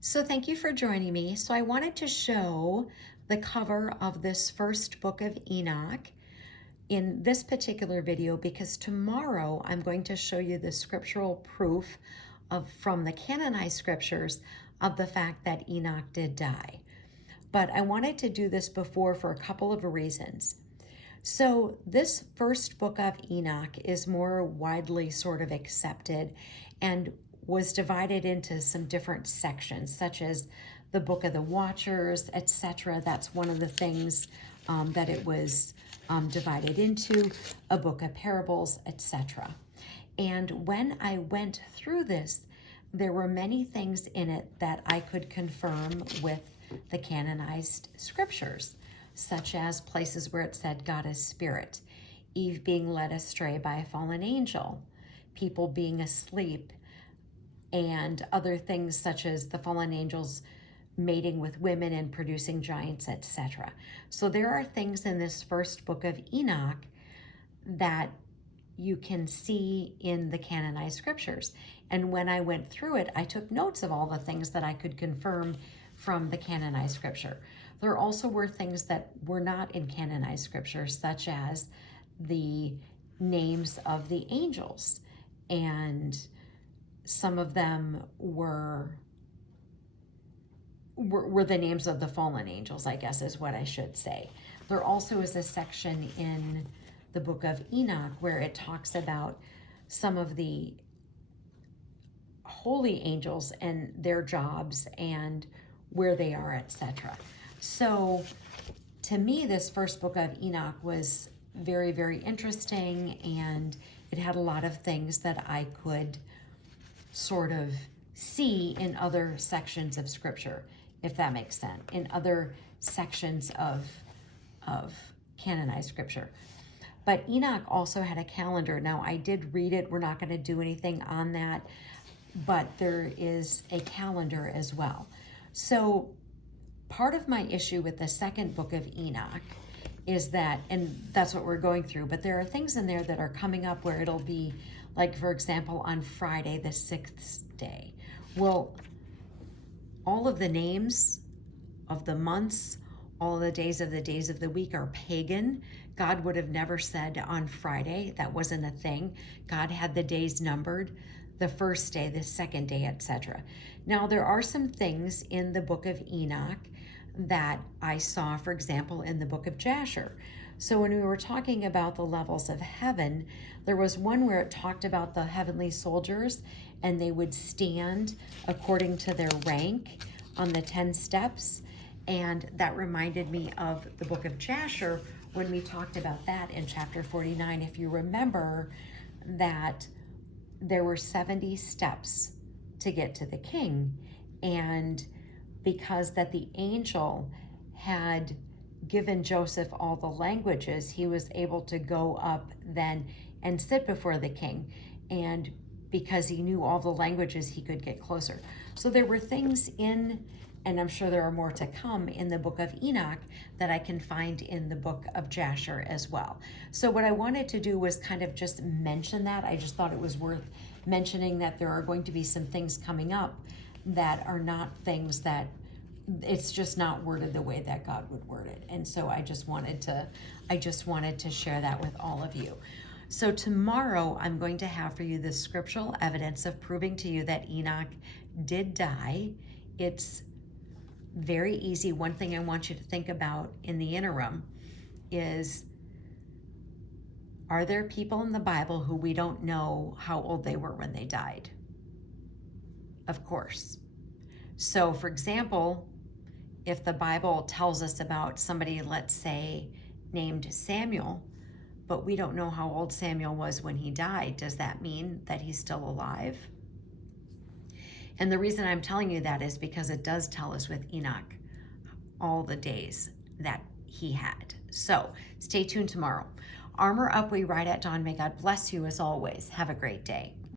So thank you for joining me. So I wanted to show the cover of this first book of Enoch in this particular video because tomorrow I'm going to show you the scriptural proof from the canonized scriptures of the fact that Enoch did die. But I wanted to do this before for a couple of reasons. So this first book of Enoch is more widely sort of accepted and was divided into some different sections, such as the Book of the Watchers, etc. That's one of the things that it was divided into, a book of parables, etc. And when I went through this, there were many things in it that I could confirm with the canonized scriptures, such as places where it said God is spirit, Eve being led astray by a fallen angel, people being asleep, and other things such as the fallen angels mating with women and producing giants, etc. So there are things in this first book of Enoch that you can see in the canonized scriptures. And when I went through it, I took notes of all the things that I could confirm from the canonized scripture. There also were things that were not in canonized scripture, such as the names of the angels. And some of them were the names of the fallen angels, I guess is what I should say. There also is a section in the book of Enoch where it talks about some of the holy angels and their jobs and where they are, etc. So to me, this first book of Enoch was very, very interesting, and it had a lot of things that I could sort of see in other sections of scripture, if that makes sense, in other sections of canonized scripture. But Enoch also had a calendar. Now, I did read it. We're not going to do anything on that, but there is a calendar as well. So part of my issue with the second book of Enoch is that, and that's what we're going through, but there are things in there that are coming up where it'll be like, for example, on Friday, the 6th day. Well, all of the names of the months, all the days of the week are pagan. God would have never said on Friday. That wasn't a thing. God had the days numbered, the first day, the second day, etc. Now, there are some things in the book of Enoch that I saw, for example, in the book of Jasher. So when we were talking about the levels of heaven, there was one where it talked about the heavenly soldiers, and they would stand according to their rank on the 10 steps. And that reminded me of the book of Jasher when we talked about that in chapter 49. If you remember that there were 70 steps to get to the king, and because that the angel had given Joseph all the languages, he was able to go up then and sit before the king. And because he knew all the languages, he could get closer. So there were things in, and I'm sure there are more to come in the book of Enoch that I can find in the book of Jasher as well. So what I wanted to do was kind of just mention that. I just thought it was worth mentioning that there are going to be some things coming up that are not things that, it's just not worded the way that God would word it. And so I just wanted to share that with all of you. So tomorrow I'm going to have for you the scriptural evidence of proving to you that Enoch did die. It's very easy. One thing I want you to think about in the interim is, are there people in the Bible who we don't know how old they were when they died? Of course. So for example, if the Bible tells us about somebody, let's say, named Samuel, but we don't know how old Samuel was when he died, does that mean that he's still alive? And the reason I'm telling you that is because it does tell us with Enoch all the days that he had. So stay tuned tomorrow. Armor up, we ride at dawn. May God bless you as always. Have a great day.